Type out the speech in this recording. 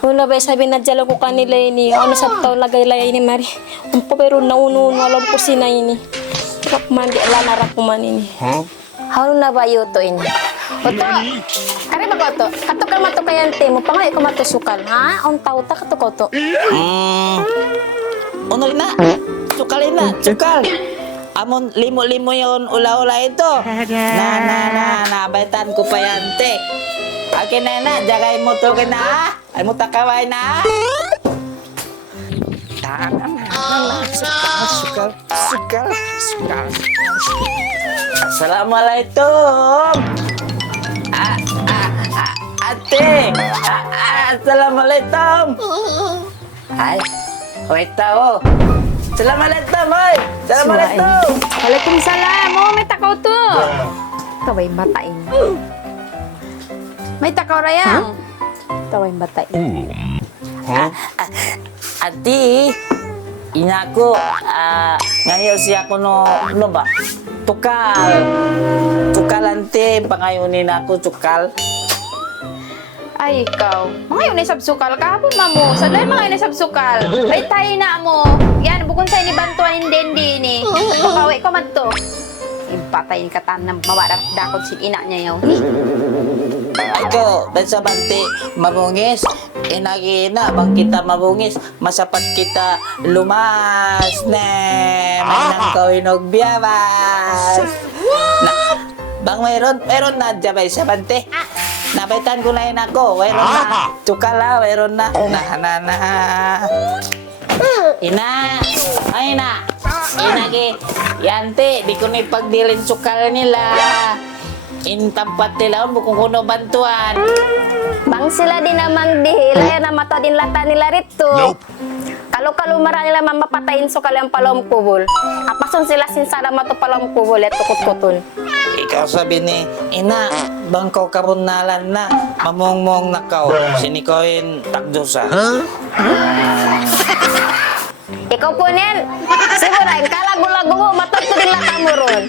Una ba sabi na dyan ko kanila ini. Ano sa tao lagay lagay ni Mari. Ang pero nauno alam ko sina ini. Kap man di ala narak ko man ini. How na ba yuto ini? Oto. Kare ba ko to? Kato ka mato kayante mo pangay ko matusukal ha? Ang tao ta kato ko to. Uno na. Sukal na, sukal. Amon limo-limo yon ula-ula ito. Na, baitan ko pa yan, te. Akin na, jagay mo to kina. Ay mo takaway na. Sukal. Assalamualaikum. Ate. Assalamualaikum. Ay, wait tao. Assalamualaikum, boy. Assalamualaikum. Waalaikumsalam. Oh, may takaw to. Kaway batain. May takaw rayang. Kaway batain. Ati, ina ko, ngayon siya ko no ba? Tukal. Tukal ante, pangayunin ako, tukal. Ay, ikaw. Mga yun ay sabsukal. Kahapon, mamo. Sa dahil mga yun ay sabsukal. Ay, tayo na mo. Yan, bukon sa'yo ni Bantuan hindi ni. Pakawi ko man to. Impatayin ka tan ng mawarang dakot sin ina niya yun. Ako, dahil sa bante, mabungis. Inagina, bang kita mabungis. Masapat kita lumas. Ne, may nang kawinog biyabas. Na, bang meron na dyan sa bante. Nabaitan ko na yun ako. Meron na. Tukala, meron na. Ina. Ay, ina. Inagi. Yante, di ko na ipagdilin sukal nila. Intampat nila, bukong kuno bantuan. Bang sila din namang dihil. Ay, na mata din lata nila rito. Kalo-kalumara nila mamapatayin so kalang palom kubol. Apason sila sinsara mato palom kubol at tukot-kutol. Ikaw sabi ni, ina, bangkaw kabunalan na, mamong-mong nakaw, sinikoin takdosa. Ikaw po nin, siguro, kalago-lago mo, matot ko din lata mo ron.